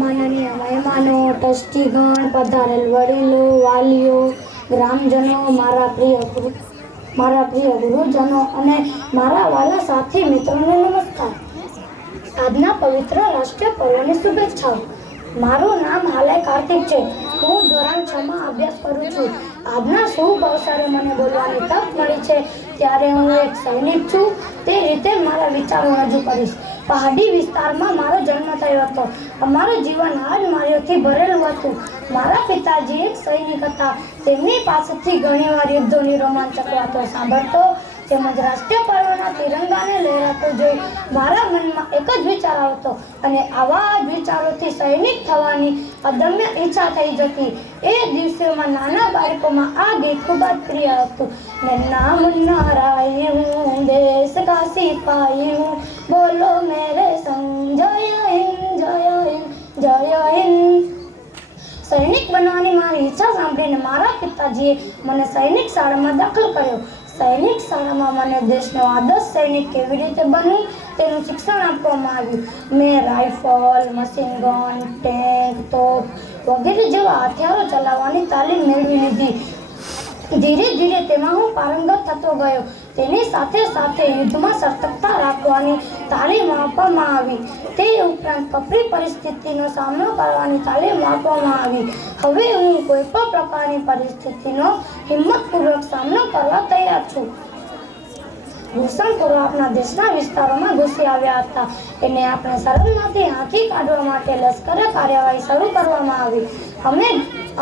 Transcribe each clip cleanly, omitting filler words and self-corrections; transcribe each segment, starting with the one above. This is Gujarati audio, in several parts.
માનનીય મહેમાનો, ટ્રસ્ટીગણ, પધારેલ વડીલો, વાલીઓ, ગ્રામજનો, મારા પ્રિય ગુરુજનો અને મારા વાલા સાથી મિત્રોને નમસ્કાર. આજના પવિત્ર રાષ્ટ્રીય પર્વની શુભેચ્છાઓ. મારું નામ હાલે કાર્તિક છે. હું ધોરણ 6 માં અભ્યાસ કરું છું. આજના શુભ અવસરે મને બોલવાની તક મળી છે ત્યારે હું એક સૈનિક છું તે રીતે મારા વિચારો રજૂ કરીશ. પહાડી વિસ્તારમાં મારો જન્મ થયો હતો. અમારું જીવન હાડમારીઓથી ભરેલું હતું. મારા પિતાજી એક સૈનિક હતા. તેમની પાસેથી ઘણીવાર યુદ્ધોની રોમાંચક વાતો સાંભળતો તેમજ રાષ્ટ્રીય પર્વના તિરંગાને લહેરાતો જોઈ મારા મનમાં એક જ વિચાર આવતો અને આવા જ વિચારોથી સૈનિક થવાની અદમ્ય ઈચ્છા થઈ જતી. એ દિવસોમાં નાના બાળકોમાં આ ગીત ખૂબ જ પ્રિય હતું. નન્ના મુન્ના રાય હું દેશ કા સિપાહી હું, બોલો મેરે સંગ જય હિન્દ જય હિન્દ જય હિન્દ. સૈનિક બનવાની મારી ઈચ્છા સાંભળીને મારા પિતાજીએ મને સૈનિક શાળામાં દાખલ કર્યો. સૈનિક શાળામાં મને દેશનો આદર્શ સૈનિક કેવી રીતે બનવું તેનું શિક્ષણ આપવામાં આવ્યું. મેં રાઇફલ, મશીન ગન, ટેન્ક, તોપ વગેરે જેવા હથિયારો ચલાવવાની તાલીમ મેળવી લીધી. ધીરે ધીરે તેમાં હું પારંગત થતો ગયો. તેની સાથે સાથે યુદ્ધમાં સતર્કતા રાખવાની તાલીમ આપવામાં આવી. તે ઉપરાંત કપરી પરિસ્થિતિનો સામનો કરવાની તાલીમ આપવામાં આવી. હવે હું કોઈ પણ પ્રકારની પરિસ્થિતિનો હિંમતપૂર્વક સામનો કરવા તૈયાર છું. ઘૂસણખોરો આપણા દેશના વિસ્તારોમાં ઘૂસી આવ્યા હતા. એને આપણે સરહદમાંથી હાંકી કાઢવા માટે લશ્કરી કાર્યવાહી શરૂ કરવામાં આવી.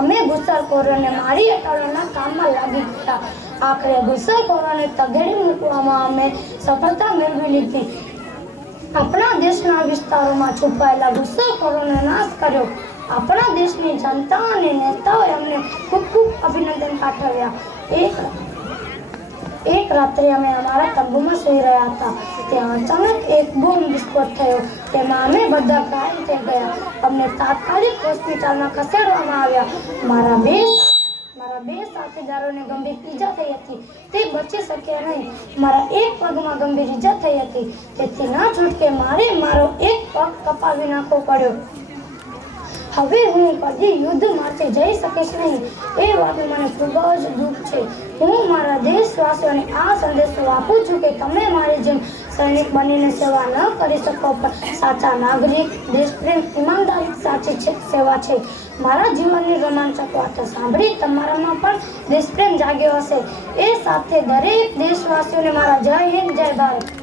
અમે ઘૂસણખોરોને મારી હટાવવાના કામમાં લાગી ગયા. આખરે ઘૂસણખોરોને તગેડી મૂકવામાં અમે સફળતા મેળવી લીધી. આપણા દેશના વિસ્તારોમાં છુપાયેલા ઘૂસણખોરોનો નાશ કર્યો. આપણા દેશની જનતા અને નેતાઓએ અમને ખૂબ ખૂબ અભિનંદન પાઠવ્યા. એક રાત્રે અમે અમારા તંબુમાં સૂઈ રહ્યા હતા. ત્યાં અચાનક એક બોમ્બ વિસ્ફોટ થયો. તેમાં અમે બધા ઘાયલ થઈ ગયા. અમને તાત્કાલિક હોસ્પિટલમાં ખસેડવામાં આવ્યા. મારા બે સાથીદારોને ગંભીર ઈજા થઈ હતી. તે બચી શક્યા નહીં. મારા એક પગમાં ગંભીર ઈજા થઈ હતી. તેથી ના છૂટકે મારે મારો એક પગ કપાવી નાખવો પડ્યો. હવે હું કદી યુદ્ધમાંથી જઈ શકીશ નહીં. એ વાતનું મને ખૂબ જ દુઃખ છે. હું મારા દેશવાસીઓને આ સંદેશો આપું છું કે તમે મારી જેમ સૈનિક બનીને સેવા ન કરી શકો, પણ સાચા નાગરિક, દેશપ્રેમ, ઈમાનદારી સાચી સેવા છે. મારા જીવનની રોમાંચક વાતો સાંભળી તમારામાં પણ દેશપ્રેમ જાગ્યો હશે. એ સાથે દરેક દેશવાસીઓને મારા જય હિન્દ જય ભારત.